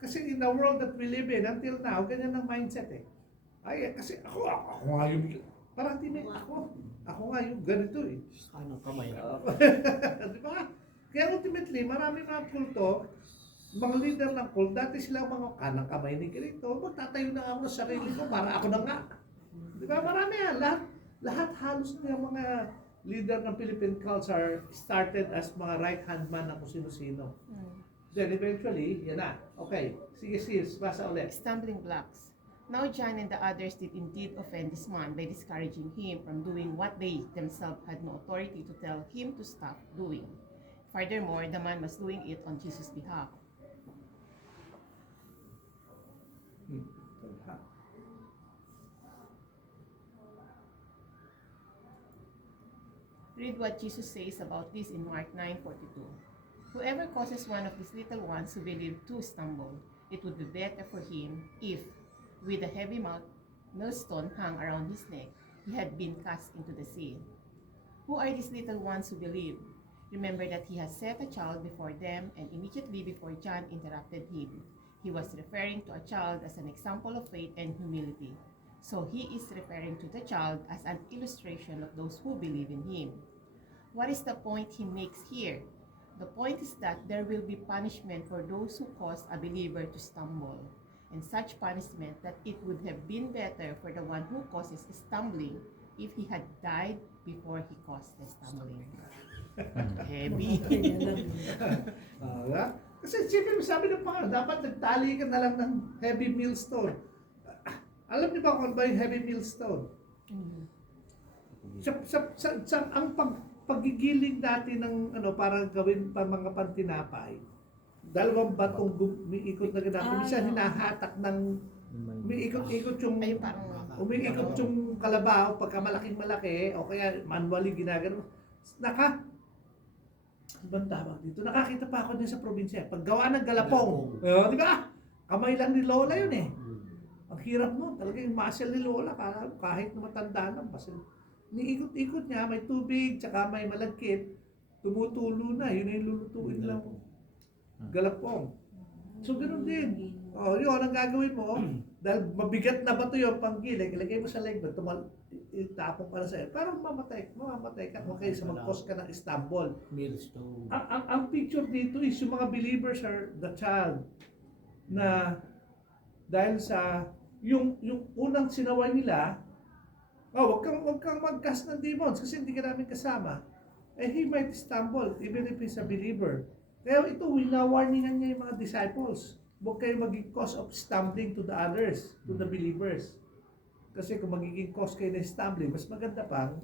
kasi in the world that we live in, until now, ganyan ang mindset Ay, kasi ako nga yung, parang ako nga yung ganito Anong kamay? Di ba? Kaya ultimately, marami mga kulto, Mga leader ng cult, dati sila mga kanang kamay ni Kirito, magtatayo na ako sa sarili ko para ako na nga. Di ba? Marami yan. Lahat halos ng mga leader ng Philippine cults are started as mga right-hand man na kung sino-sino. Then eventually, yan na. Okay. Sige, sis. Basa ulit. Stumbling blocks. Now John and the others did indeed offend this man by discouraging him from doing what they themselves had no authority to tell him to stop doing. Furthermore, the man was doing it on Jesus' behalf. Read what Jesus says about this in Mark 9:42. Whoever causes one of these little ones who believe to stumble, it would be better for him if, with a heavy millstone hung around his neck, he had been cast into the sea. Who are these little ones who believe? Remember that he has set a child before them, and immediately before John interrupted him, he was referring to a child as an example of faith and humility. So he is referring to the child as an illustration of those who believe in him. What is the point he makes here? The point is that there will be punishment for those who cause a believer to stumble, and such punishment that it would have been better for the one who causes stumbling if he had died before he caused the stumbling. Heavy. Kasi siyempre sabi ng Panginoon, dapat nagtali ka na lang ng heavy millstone. Alam niyo ba kung ano ba yung heavy millstone? Ang paggigiling natin ng para gawin pa mga pantinapay, dalawang batong umiikot na ganap. Minsan hinahatak ng umiikot-ikot yung Ay, parang umiikot yung kalabaw pagka malaking-malaki o kaya manually ginagano. Ibang tawag dito. Nakakita pa ako din sa probinsya. Paggawa ng galapong. Di ba? Kamay lang ni Lola yun eh. Ang hirap mo. Talaga yung muscle ni Lola. Kahit na matanda na. Niikot-ikot niya. May tubig. Tsaka may malagkit. Tumutulo na. Yun yung lulutuin lang. Galapong. So, ganun din. Yun ang gagawin mo. Dahil mabigat na bato yung panggilig. Ilagay mo sa leg mo. Itapong para sa'yo. Pero mamamatay ka. Okay, sa mag-cause ka ng stumble. Millstone. Ang picture dito is yung mga believers are the child na dahil sa yung unang sinaway nila, wag kang mag-cast ng demons kasi hindi ka namin kasama. He might stumble even if he's a believer. Kaya ito, wina-warningan niya yung mga disciples. Huwag kayo maging cause of stumbling to the others, to the believers. Kasi kung magiging cause kayo na stumbling, mas maganda pang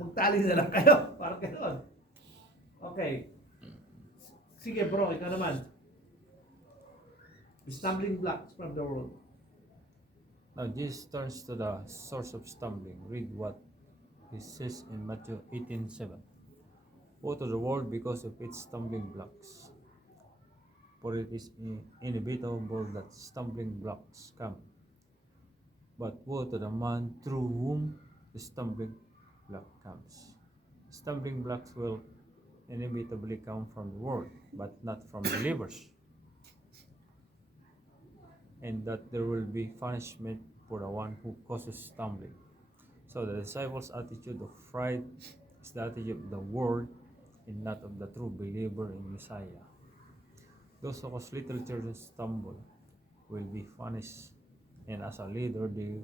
magtali na lang kayo. Parang gano'n. Okay. Sige bro, ikaw naman. Stumbling blocks from the world. Now Jesus turns to the source of stumbling. Read what he says in Matthew 18:7. Woe to the world because of its stumbling blocks. For it is inevitable that stumbling blocks come. But woe to the man through whom the stumbling block comes. Stumbling blocks will inevitably come from the world, but not from believers. And that there will be punishment for the one who causes stumbling. So the disciples' attitude of pride is the attitude of the world and not of the true believer in Messiah. Those who cause little children stumble will be punished, and as a leader, they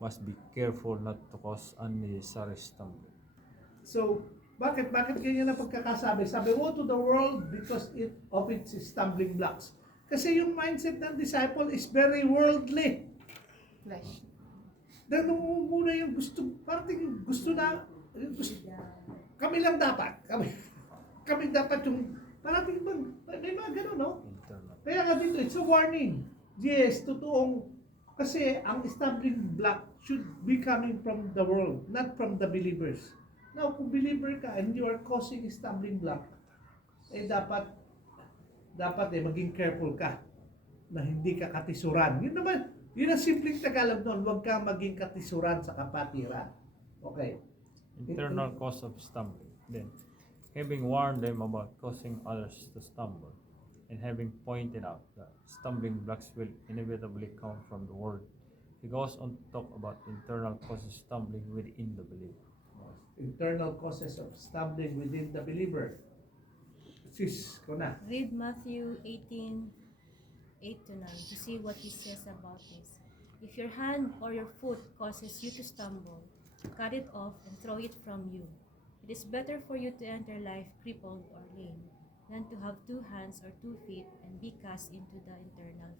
must be careful not to cause unnecessary stumbling. So, bakit ganyan na pagkakasabi? Sabi, woe to the world because of its stumbling blocks. Kasi yung mindset ng disciple is very worldly. Flesh. Dahil muna yung gusto na, kami lang dapat. Kami dapat yung, parating bang, may mga gano'n, no? Internal. Kaya nga dito, it's a warning. Yes, totoong, kasi ang stumbling block should be coming from the world, not from the believers. Now, kung believer ka and you are causing stumbling block, dapat maging careful ka na hindi ka katisuran. Yun naman, yun ang simpleng Tagalog nun, huwag kang maging katisuran sa kapatiran. Okay. Internal cause of stumbling. Then, having warned them about causing others to stumble, and having pointed out that stumbling blocks will inevitably come from the world, he goes on to talk about internal causes of stumbling within the believer. Internal causes of stumbling within the believer. sis ko na. Read Matthew 18:8-9 to see what he says about this. If your hand or your foot causes you to stumble, cut it off and throw it from you. It is better for you to enter life crippled or lame than to have 2 hands or 2 feet and be cast into the eternal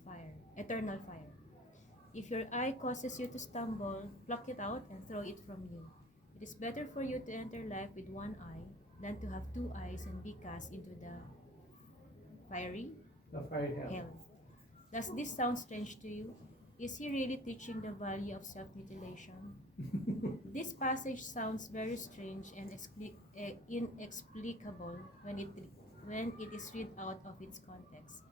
fire. If your eye causes you to stumble, pluck it out and throw it from you. It is better for you to enter life with 1 eye than to have 2 eyes and be cast into the fiery The fire hell. hell. Does this sound strange to you? Is he really teaching the value of self-mutilation? This passage sounds very strange and inexplicable when it is read out of its context.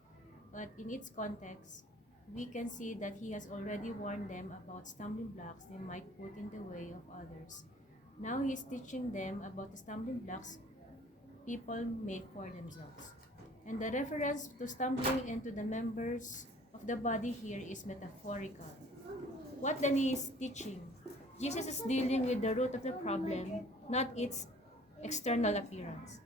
But in its context, we can see that he has already warned them about stumbling blocks they might put in the way of others. Now he is teaching them about the stumbling blocks people make for themselves. And the reference to stumbling into the members of the body here is metaphorical. What then he is teaching? Jesus is dealing with the root of the problem, not its external appearance.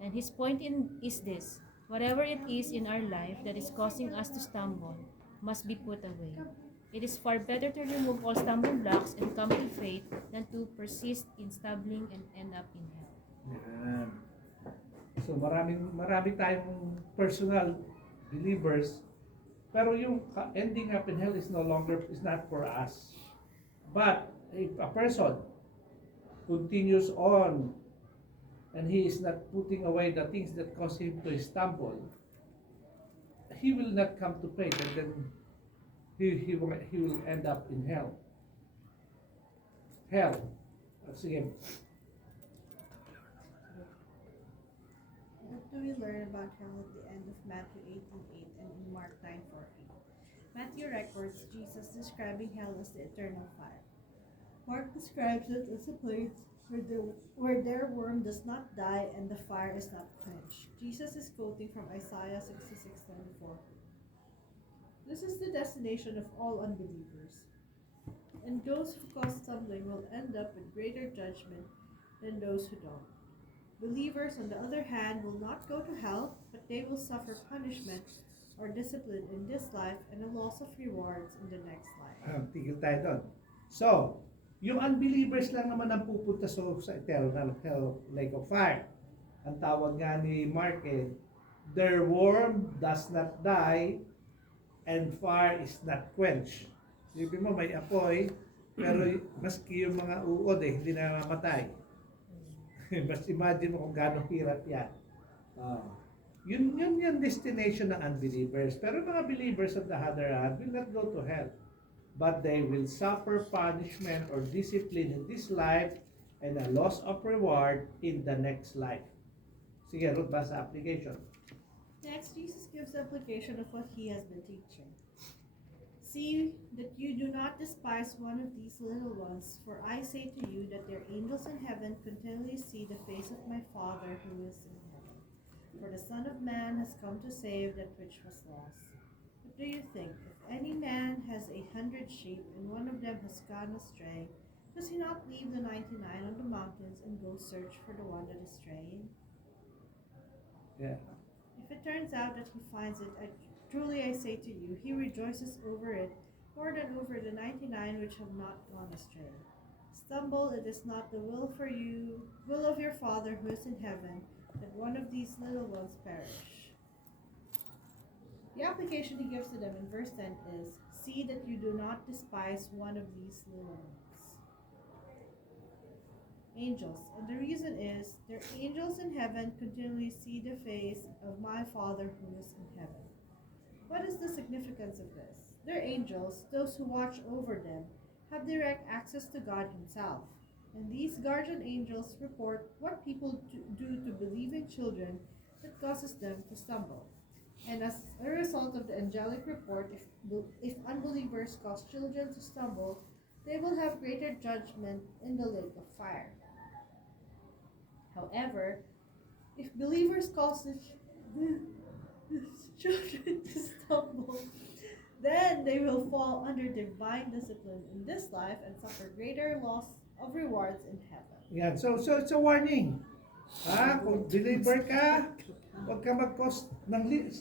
And his point is this: whatever it is in our life that is causing us to stumble must be put away. It is far better to remove all stumbling blocks and come to faith than to persist in stumbling and end up in hell. Yan. So marami tayong personal believers, pero yung ending up in hell is not for us. But if a person continues on and he is not putting away the things that cause him to stumble, he will not come to faith, and then he will end up in hell. Hell. Sige. What do we learn about hell at the end of Matthew 18:8 and in Mark 9:14? Matthew records Jesus describing hell as the eternal fire. Mark describes it as a place where their worm does not die and the fire is not quenched. Jesus is quoting from Isaiah 66:24. This is the destination of all unbelievers, and those who cause stumbling will end up with greater judgment than those who don't. Believers, on the other hand, will not go to hell, but they will suffer punishment or discipline in this life and a loss of rewards in the next life. Tigil tayo doon. So, yung unbelievers lang naman ang pupunta sa eternal hell, lake of fire. Ang tawag nga ni Mark their worm does not die and fire is not quenched. Sabi mo, may apoy, pero maski yung mga uod hindi na mamatay. Mas imagine mo kung gaano hirap yan. Yun yung destination ng unbelievers. Pero mga believers on the other hand will not go to hell, but they will suffer punishment or discipline in this life and a loss of reward in the next life. Sige, Ruth, basa application. Next, Jesus gives the application of what he has been teaching. See that you do not despise one of these little ones, for I say to you that their angels in heaven continually see the face of my Father who is in heaven. For the Son of Man has come to save that which was lost. What do you think? If any man has 100 sheep and one of them has gone astray, does he not leave the 99 on the mountains and go search for the one that is straying? Yeah. If it turns out that he finds it, truly I say to you, he rejoices over it more than over the 99 which have not gone astray. Stumble, it is not the will of your Father who is in heaven, that one of these little ones perish. The application he gives to them in verse 10 is, see that you do not despise one of these little ones. Angels, and the reason is, their angels in heaven continually see the face of my Father who is in heaven. What is the significance of this? Their angels, those who watch over them, have direct access to God himself. And these guardian angels report what people do to believing children that causes them to stumble. And as a result of the angelic report, if unbelievers cause children to stumble, they will have greater judgment in the lake of fire. However, if believers cause children to stumble, then they will fall under divine discipline in this life and suffer greater loss of rewards in heaven. Yan. So it's a warning. Kung believer ka, Huwag ka mag-cause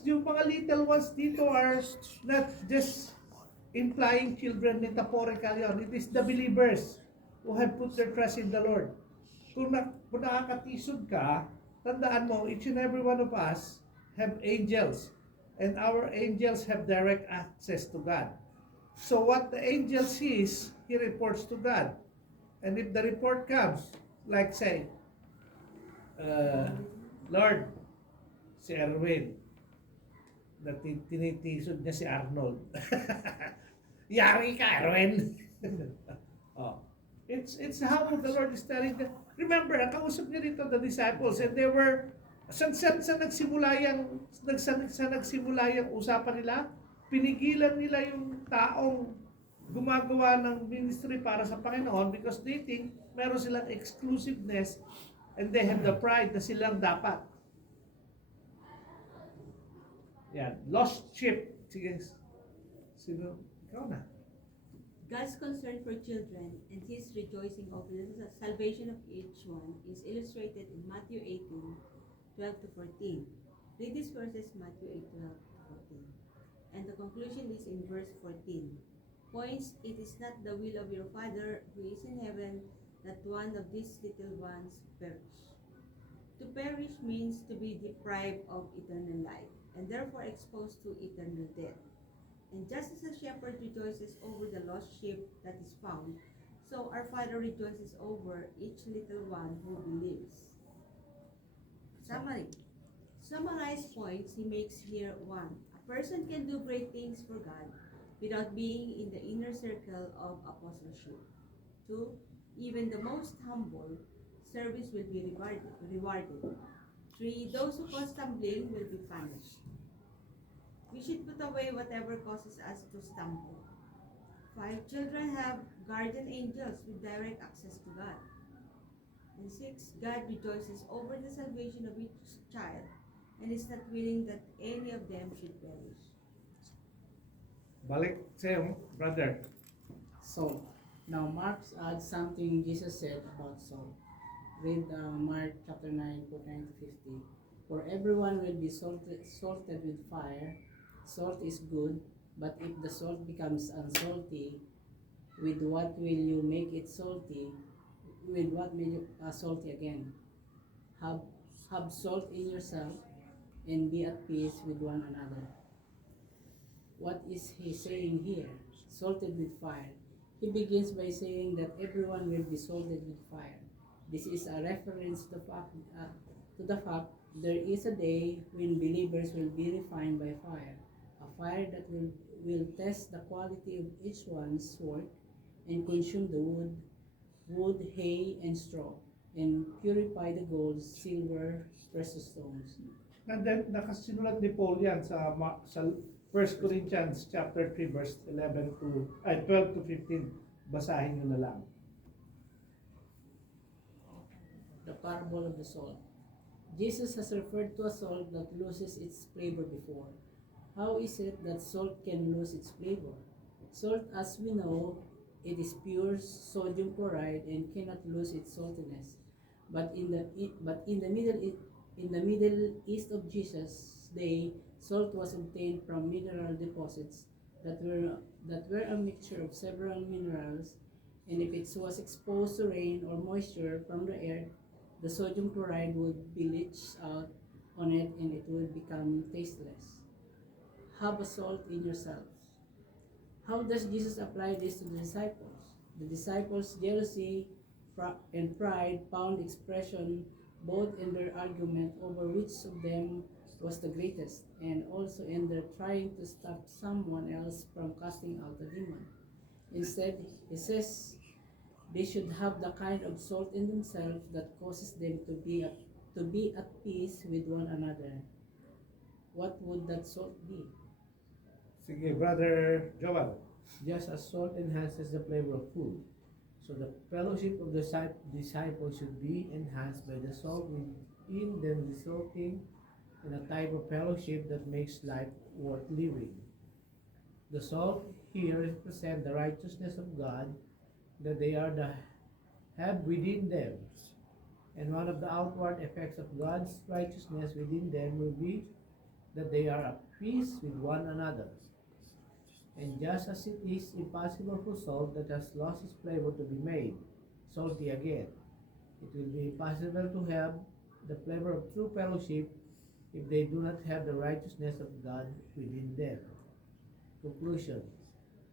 yung mga little ones dito are not just implying children, metaphorical yun. It is the believers who have put their trust in the Lord. Kung nakakatisod ka, tandaan mo, each and every one of us have angels. And our angels have direct access to God. So what the angel sees, he reports to God. And if the report comes, like say, Lord, si Erwin, na tinitisod niya si Arnold. Yari ka, Erwin! Oh. It's how the Lord is telling them. Remember, ang kausap niya dito the disciples, and they were, sa nagsimula yung usapan nila, pinigilan nila yung taong gumagawa ng ministry para sa Panginoon because they think meron silang exclusiveness and they have the pride na silang dapat. Yan, lost sheep. Sige, sino? Ikaw na. God's concern for children and his rejoicing over the salvation of each one is illustrated in Matthew 18:12 to 14. Read these verses, Matthew 8:12 to 14. And the conclusion is in verse 14. Points, it is not the will of your Father who is in heaven that one of these little ones perish. To perish means to be deprived of eternal life and therefore exposed to eternal death. And just as a shepherd rejoices over the lost sheep that is found, so our Father rejoices over each little one who believes. Summary. Summarized points he makes here: 1. A person can do great things for God without being in the inner circle of apostleship. 2. Even the most humble service will be rewarded. 3. Those who cause stumbling will be punished. We should put away whatever causes us to stumble. 5. Children have guardian angels with direct access to God. And 6. God rejoices over the salvation of each child and is not willing that any of them should perish. Balik sa'yo, brother. Salt. Now Mark adds something Jesus said about salt. Read Mark chapter 9, 49 to 50. For everyone will be salted with fire. Salt is good, but if the salt becomes unsalty, with what will you make it salty? With what will you salty again? Have salt in yourself and be at peace with one another. What is he saying here? Salted with fire. He begins by saying that everyone will be salted with fire. This is a reference to the fact there is a day when believers will be refined by fire. A fire that will test the quality of each one's work and consume the wood, hay, and straw, and purify the gold, silver, precious stones. Nakasinulat ni Paul yan sa 1 Corinthians chapter 3 verse 12 to 15. Basahin nyo na lang. The parable of the salt. Jesus has referred to a salt that loses its flavor before. How is it that salt can lose its flavor? Salt, as we know, it is pure sodium chloride and cannot lose its saltiness. But in the Middle East of Jesus' day, salt was obtained from mineral deposits that were a mixture of several minerals, and if it was exposed to rain or moisture from the air, the sodium chloride would be leached out on it and it would become tasteless. Have a salt in yourselves. How does Jesus apply this to the disciples? The disciples' jealousy and pride found expression both in their argument over which of them was the greatest, and also in their trying to stop someone else from casting out a demon. Instead, he says they should have the kind of salt in themselves that causes them to be at peace with one another. What would that salt be? Sige, brother Joel. Just as salt enhances the flavor of food, so the fellowship of the disciples should be enhanced by the salt within them resulting in a type of fellowship that makes life worth living. The salt here represents the righteousness of God that they have within them, And one of the outward effects of God's righteousness within them will be that they are at peace with one another. And just as it is impossible for salt that has lost its flavor to be made salty again, it will be impossible to have the flavor of true fellowship if they do not have the righteousness of God within them. Conclusion.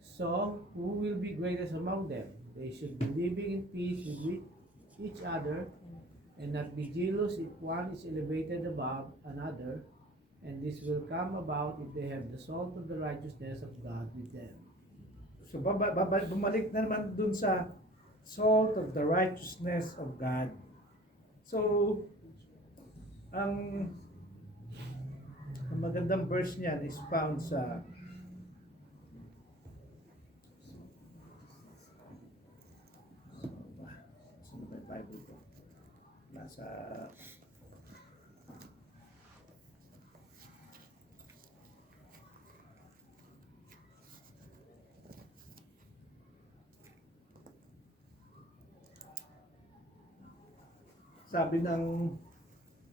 So, who will be greatest among them? They should be living in peace with each other and not be jealous if one is elevated above another, and this will come about if they have the salt of the righteousness of God with them. So bumalik na naman dun sa salt of the righteousness of God. So, ang magandang verse niyan is found sa Bible ko. Nasa sabi ng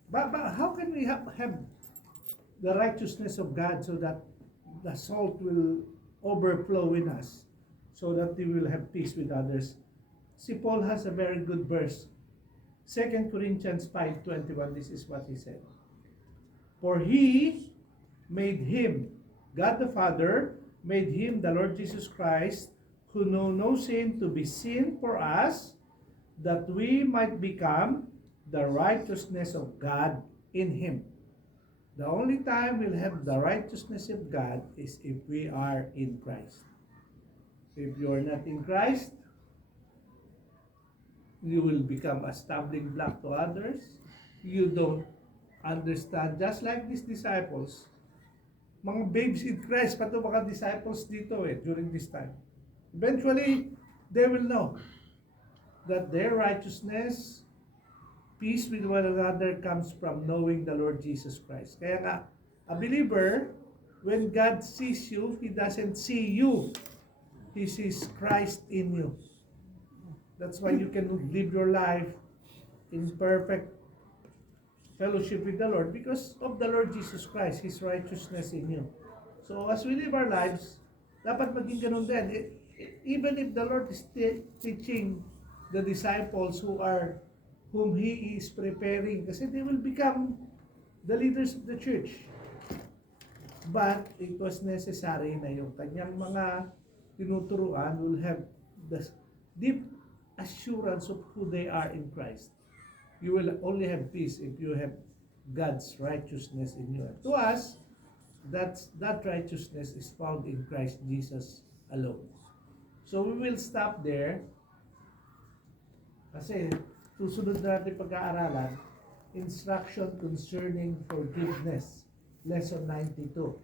how can we have the righteousness of God so that the salt will overflow in us so that we will have peace with others? Si Paul has a very good verse. 2 Corinthians 5:21, this is what he said. For he made him, God the Father, made him, the Lord Jesus Christ, who knew no sin, to be sin for us, that we might become the righteousness of God in him. The only time we'll have the righteousness of God is if we are in Christ. If you are not in Christ, you will become a stumbling block to others. You don't understand. Just like these disciples, mga babes in Christ, pato mga disciples dito during this time. Eventually, they will know that their righteousness, peace with one another, comes from knowing the Lord Jesus Christ. Kaya nga, a believer, when God sees you, He doesn't see you. He sees Christ in you. That's why you can live your life in perfect fellowship with the Lord because of the Lord Jesus Christ, His righteousness in you. So as we live our lives, dapat maging ganun din. Even if the Lord is teaching the disciples whom He is preparing, kasi they will become the leaders of the church. But it was necessary na yung kanyang mga tinuturuan will have the deep assurance of who they are in Christ. You will only have peace if you have God's righteousness in you. To us, that righteousness is found in Christ Jesus alone. So we will stop there. Kasi susunod natin pag-aaralan, instruction concerning forgiveness, lesson 92.